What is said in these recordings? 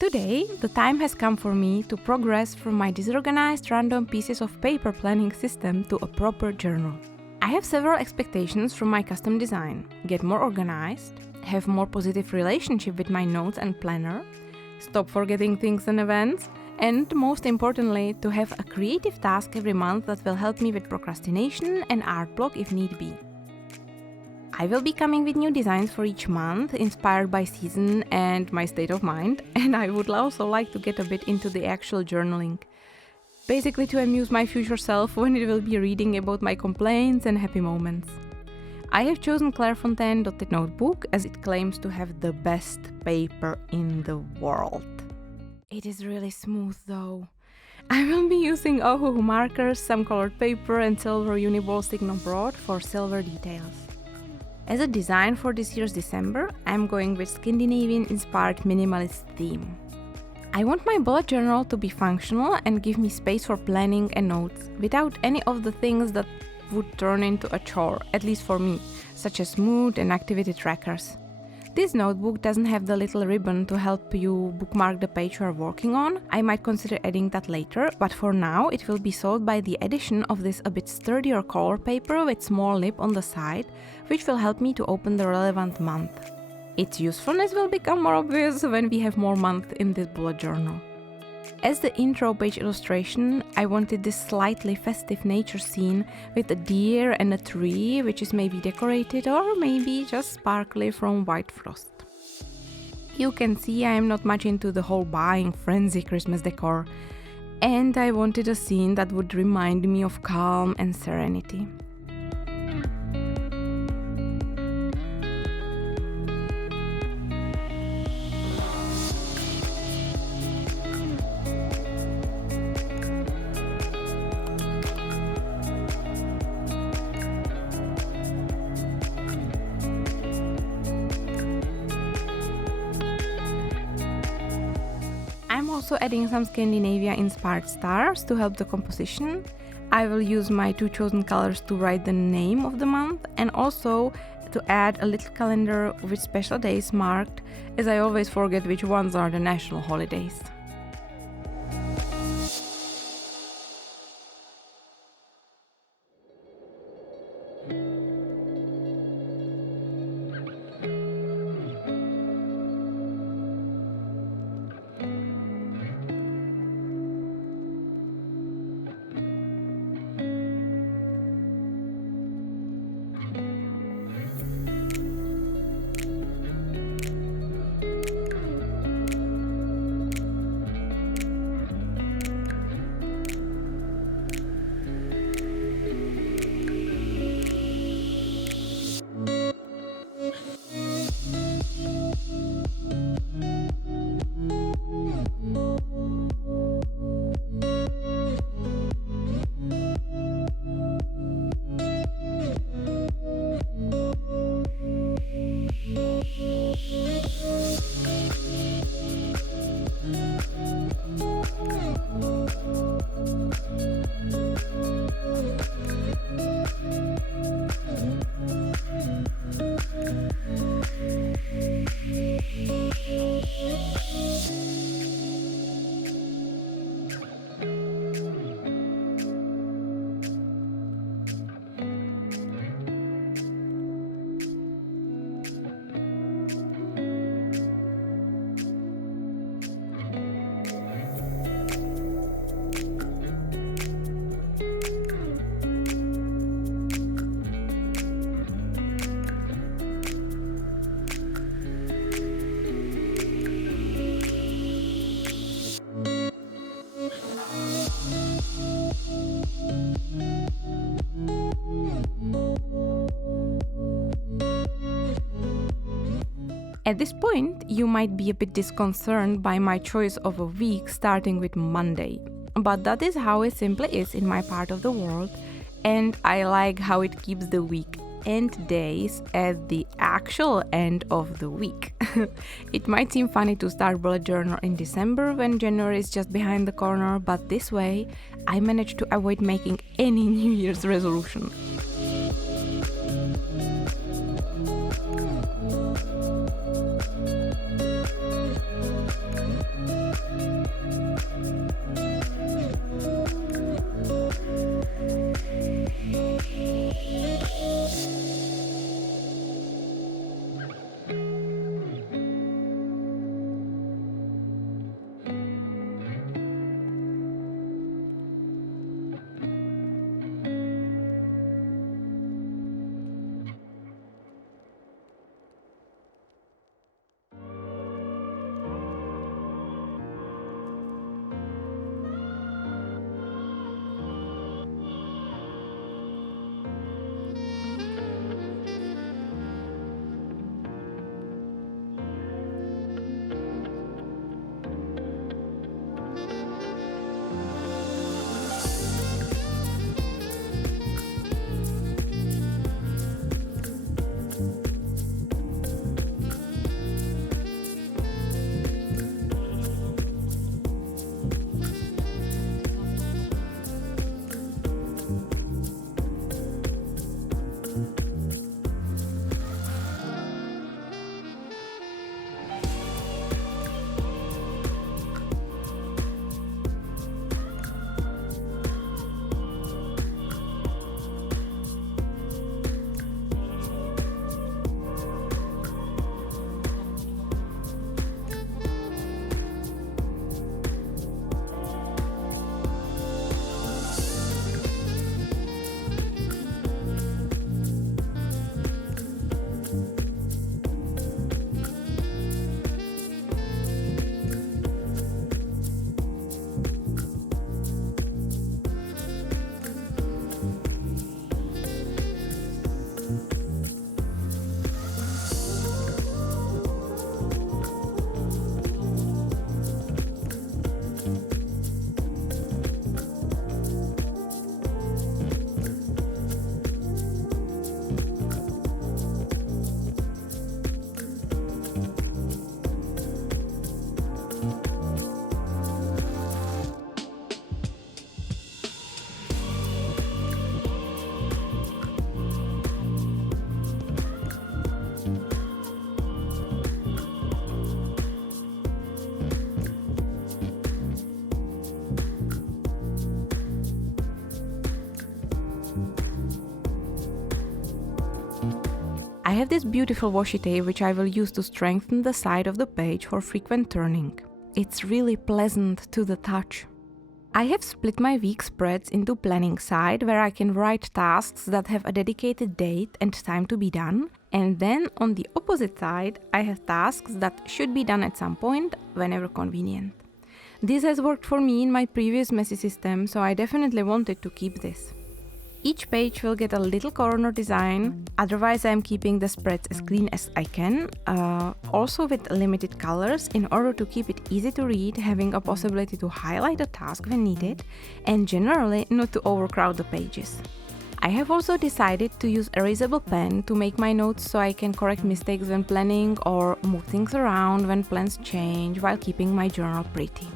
Today, the time has come for me to progress from my disorganized random pieces of paper planning system to a proper journal. I have several expectations from my custom design: get more organized, have more positive relationship with my notes and planner, stop forgetting things and events, and most importantly, to have a creative task every month that will help me with procrastination and art block if need be. I will be coming with new designs for each month, inspired by season and my state of mind, and I would also like to get a bit into the actual journaling. Basically to amuse my future self when it will be reading about my complaints and happy moments. I have chosen Clairefontaine Dotted Notebook as it claims to have the best paper in the world. It is really smooth though. I will be using Ohuhu markers, some colored paper and silver Uniball Signo board for silver details. As a design for this year's December, I'm going with Scandinavian-inspired minimalist theme. I want my bullet journal to be functional and give me space for planning and notes, without any of the things that would turn into a chore, at least for me, such as mood and activity trackers. This notebook doesn't have the little ribbon to help you bookmark the page you are working on. I might consider adding that later, but for now it will be solved by the addition of this a bit sturdier color paper with small lip on the side, which will help me to open the relevant month. Its usefulness will become more obvious when we have more months in this bullet journal. As the intro page illustration, I wanted this slightly festive nature scene with a deer and a tree, which is maybe decorated or maybe just sparkly from white frost. You can see I am not much into the whole buying frenzy Christmas decor, and I wanted a scene that would remind me of calm and serenity. I'm also adding some Scandinavia-inspired stars to help the composition. I will use my two chosen colors to write the name of the month and also to add a little calendar with special days marked, as I always forget which ones are the national holidays. At this point, you might be a bit disconcerted by my choice of a week starting with Monday, but that is how it simply is in my part of the world, and I like how it keeps the week and days at the actual end of the week. It might seem funny to start bullet journal in December when January is just behind the corner, but this way I managed to avoid making any New Year's resolution. have this beautiful washi tape which I will use to strengthen the side of the page for frequent turning. It's really pleasant to the touch. I have split my week spreads into planning side where I can write tasks that have a dedicated date and time to be done, and then on the opposite side I have tasks that should be done at some point whenever convenient. This has worked for me in my previous messy system, so I definitely wanted to keep this. Each page will get a little corner design, otherwise I am keeping the spreads as clean as I can, also with limited colors in order to keep it easy to read, having a possibility to highlight a task when needed, and generally not to overcrowd the pages. I have also decided to use erasable pen to make my notes so I can correct mistakes when planning or move things around when plans change while keeping my journal pretty.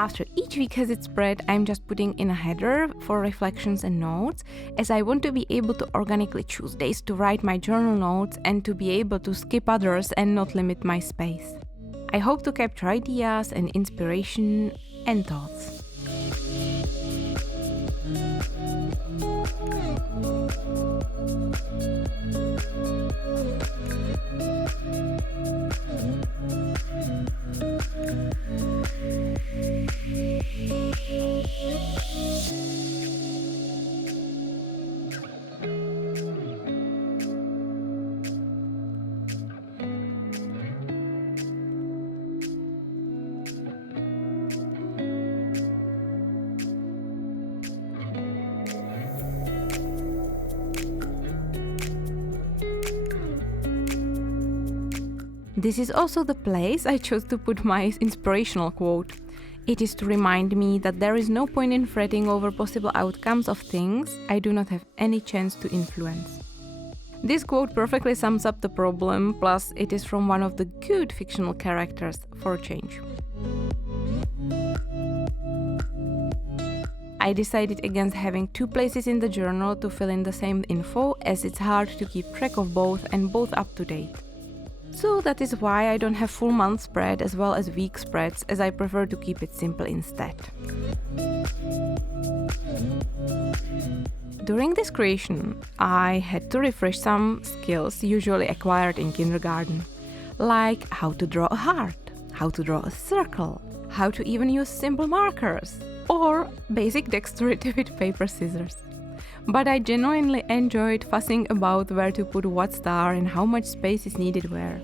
After each week has its spread, I'm just putting in a header for reflections and notes, as I want to be able to organically choose days to write my journal notes and to be able to skip others and not limit my space. I hope to capture ideas and inspiration and thoughts. This is also the place I chose to put my inspirational quote. It is to remind me that there is no point in fretting over possible outcomes of things I do not have any chance to influence. This quote perfectly sums up the problem, plus it is from one of the good fictional characters for a change. I decided against having two places in the journal to fill in the same info, as it's hard to keep track of both and both up to date. So that is why I don't have full month spread as well as week spreads, as I prefer to keep it simple instead. During this creation, I had to refresh some skills usually acquired in kindergarten, like how to draw a heart, how to draw a circle, how to even use simple markers, or basic dexterity with paper scissors. But I genuinely enjoyed fussing about where to put what star and how much space is needed where.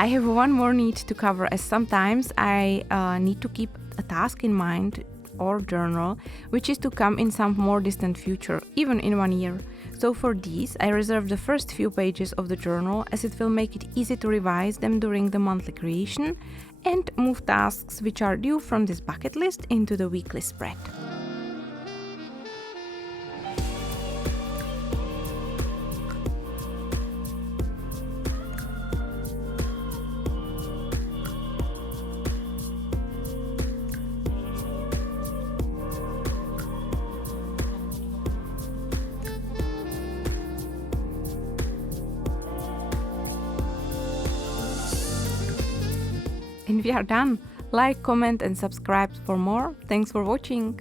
I have one more need to cover, as sometimes I need to keep a task in mind or journal, which is to come in some more distant future, even in 1 year. So for these, I reserve the first few pages of the journal, as it will make it easy to revise them during the monthly creation and move tasks which are due from this bucket list into the weekly spread. And we are done. Like, comment and subscribe for more. Thanks for watching.